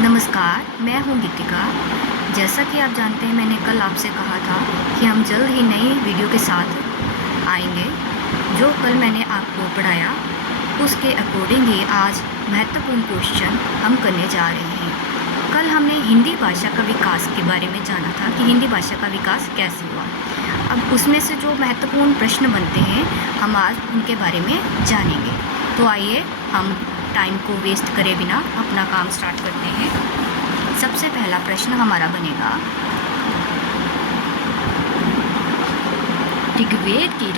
नमस्कार, मैं हूँ गीतिका। जैसा कि आप जानते हैं मैंने कल आपसे कहा था कि हम जल्द ही नई वीडियो के साथ आएंगे। जो कल मैंने आपको पढ़ाया उसके अकॉर्डिंग ही आज महत्वपूर्ण क्वेश्चन हम करने जा रहे हैं। कल हमने हिंदी भाषा का विकास के बारे में जाना था कि हिंदी भाषा का विकास कैसे हुआ। अब उसमें से जो महत्वपूर्ण प्रश्न बनते हैं हम आज उनके बारे में जानेंगे। तो आइए हम टाइम को वेस्ट करे बिना अपना काम स्टार्ट करते हैं। सबसे पहला प्रश्न हमारा बनेगा, ऋग्वेद की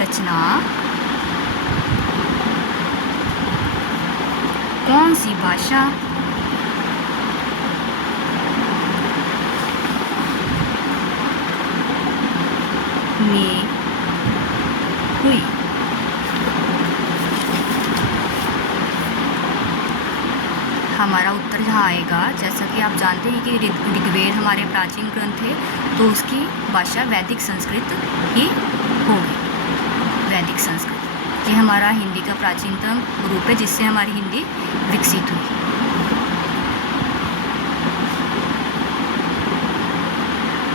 रचना कौन सी भाषा में हुई? हमारा उत्तर यहाँ आएगा, जैसा कि आप जानते हैं कि ऋग्वेद हमारे प्राचीन ग्रंथ है तो उसकी भाषा वैदिक संस्कृत ही होगी। वैदिक संस्कृत ये हमारा हिंदी का प्राचीनतम रूप है जिससे हमारी हिंदी विकसित हुई।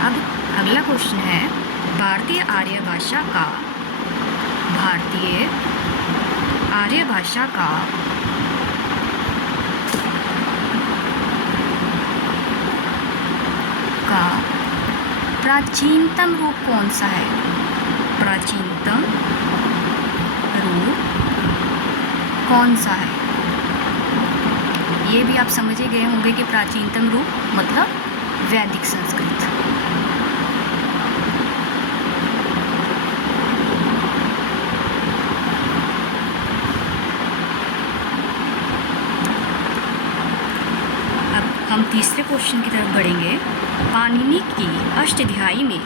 अब अगला क्वेश्चन है, भारतीय आर्य भाषा का प्राचीनतम रूप कौन सा है? प्राचीनतम रूप कौन सा है? ये भी आप समझ ही गए होंगे कि प्राचीनतम रूप मतलब वैदिक संस्कृत। हम तीसरे क्वेश्चन की तरफ बढ़ेंगे। पाणिनि की अष्टाध्यायी में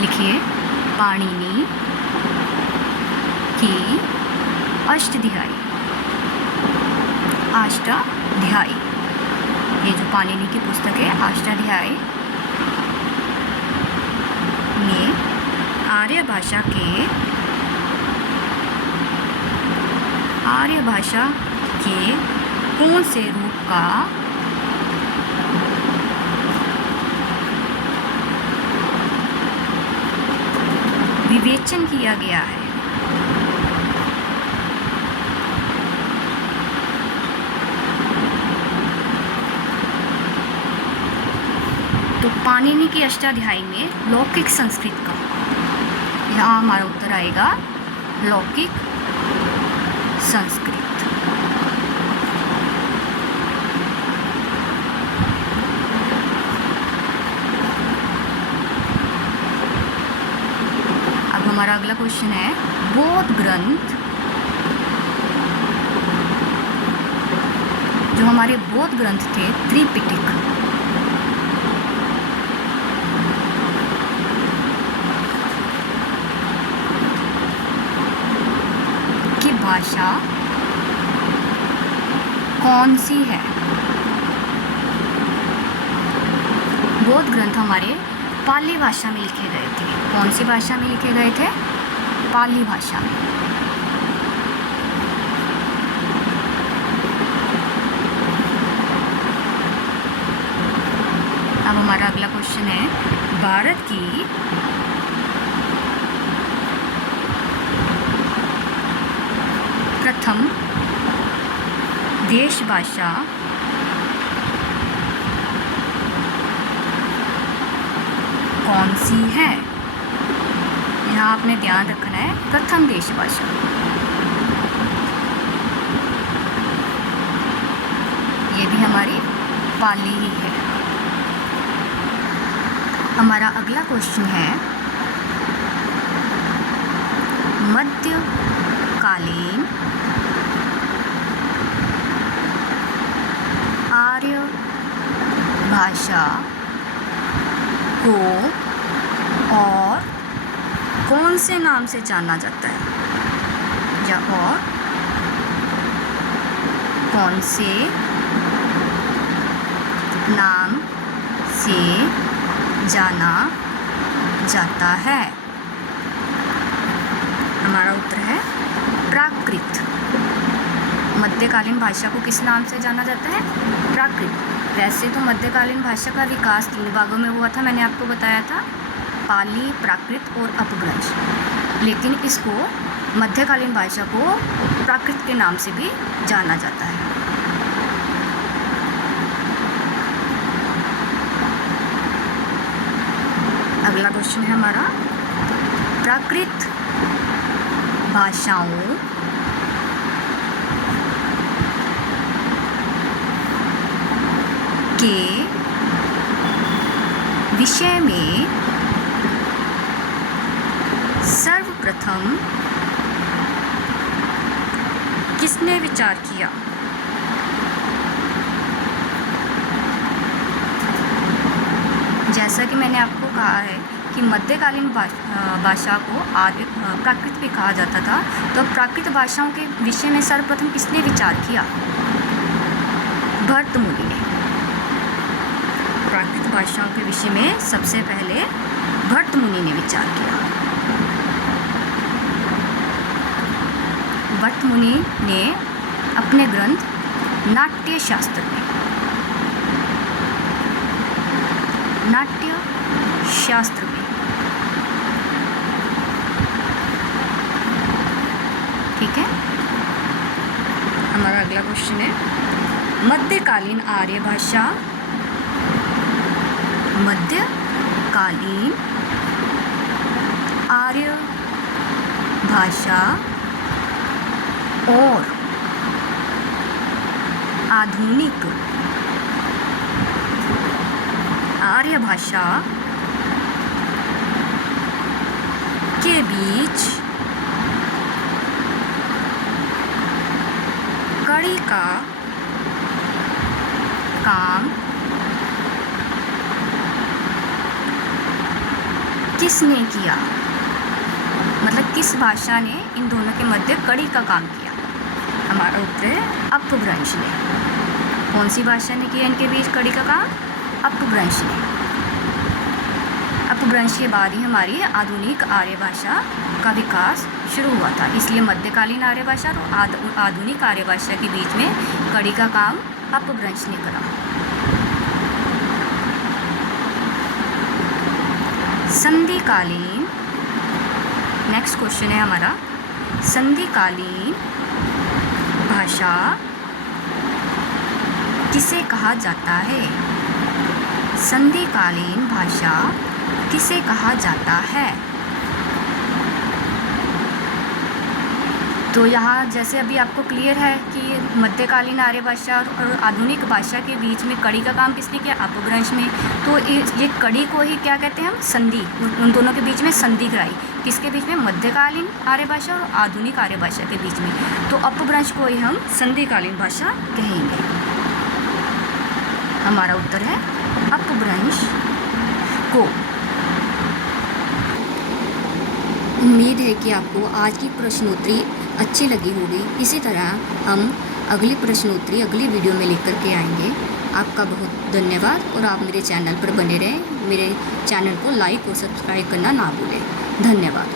लिखिए, पाणिनि की अष्टाध्यायी ये जो पाणिनि की पुस्तक है अष्टाध्यायी में आर्य भाषा के कौन से रूप का विवेचन किया गया है? तो पाणिनि की अष्टाध्यायी में लौकिक संस्कृत का, यहाँ हमारा उत्तर आएगा लौकिक संस्कृत। हमारा अगला क्वेश्चन है, बौद्ध ग्रंथ जो हमारे बौद्ध ग्रंथ थे त्रिपिटक की भाषा कौन सी है? बौद्ध ग्रंथ हमारे पाली भाषा में लिखे गए थे। कौन सी भाषा में लिखे गए थे? पाली भाषा में। अब हमारा अगला क्वेश्चन है, भारत की प्रथम देश भाषा कौन सी है? यहाँ आपने ध्यान रखना है, प्रथम देश भाषा। ये भी हमारी पाली ही है। हमारा अगला क्वेश्चन है, मध्यकालीन आर्य भाषा को और कौन से नाम से जाना जाता है? या और कौन से नाम से जाना जाता है? हमारा उत्तर है प्राकृत। मध्यकालीन भाषा को किस नाम से जाना जाता है? प्राकृत। वैसे तो मध्यकालीन भाषा का विकास 3 भागों में हुआ था, मैंने आपको बताया था, पाली, प्राकृत और अपभ्रंश। लेकिन इसको मध्यकालीन भाषा को प्राकृत के नाम से भी जाना जाता है। अगला क्वेश्चन है हमारा, प्राकृत भाषाओं के विषय में सर्वप्रथम किसने विचार किया? जैसा कि मैंने आपको कहा है कि मध्यकालीन भाषा को आदि प्राकृत भी कहा जाता था, तो प्राकृत भाषाओं के विषय में सर्वप्रथम किसने विचार किया? भरत मुनि ने। प्राकृत भाषाओं के विषय में सबसे पहले भरत मुनि ने विचार किया। भरत मुनि ने अपने ग्रंथ नाट्य शास्त्र में ठीक है। हमारा अगला क्वेश्चन है, मध्यकालीन आर्य भाषा और आधुनिक आर्य भाषा के बीच कड़ी का काम किसने किया? मतलब किस भाषा ने इन दोनों के मध्य कड़ी का काम किया? हमारा उत्तर है अपभ्रंश ने। कौन सी भाषा ने किया इनके बीच कड़ी का काम? अपभ्रंश ने। अपभ्रंश के बाद ही हमारी आधुनिक आर्य भाषा का विकास शुरू हुआ था, इसलिए मध्यकालीन आर्य भाषा और आधुनिक आर्य भाषा के बीच में कड़ी का काम अपभ्रंश ने करा। संधिकालीन, नेक्स्ट क्वेश्चन है हमारा, संधिकालीन भाषा किसे कहा जाता है? संधिकालीन भाषा किसे कहा जाता है? तो यहाँ जैसे अभी आपको क्लियर है कि मध्यकालीन आर्य भाषा और आधुनिक भाषा के बीच में कड़ी का काम किसने किया? अपभ्रंश ने। तो ये कड़ी को ही क्या कहते हैं हम? संधि। उन दोनों के बीच में संधि कराई। किसके बीच में? मध्यकालीन आर्य भाषा और आधुनिक आर्य भाषा के बीच में। तो अपभ्रंश को ही हम संधिकालीन भाषा कहेंगे। हमारा उत्तर है अपभ्रंश को। उम्मीद है कि आपको आज की प्रश्नोत्तरी अच्छी लगी होगी। इसी तरह हम अगली प्रश्नोत्तरी अगली वीडियो में लेकर के आएंगे। आपका बहुत धन्यवाद और आप मेरे चैनल पर बने रहें। मेरे चैनल को लाइक और सब्सक्राइब करना ना भूलें। धन्यवाद।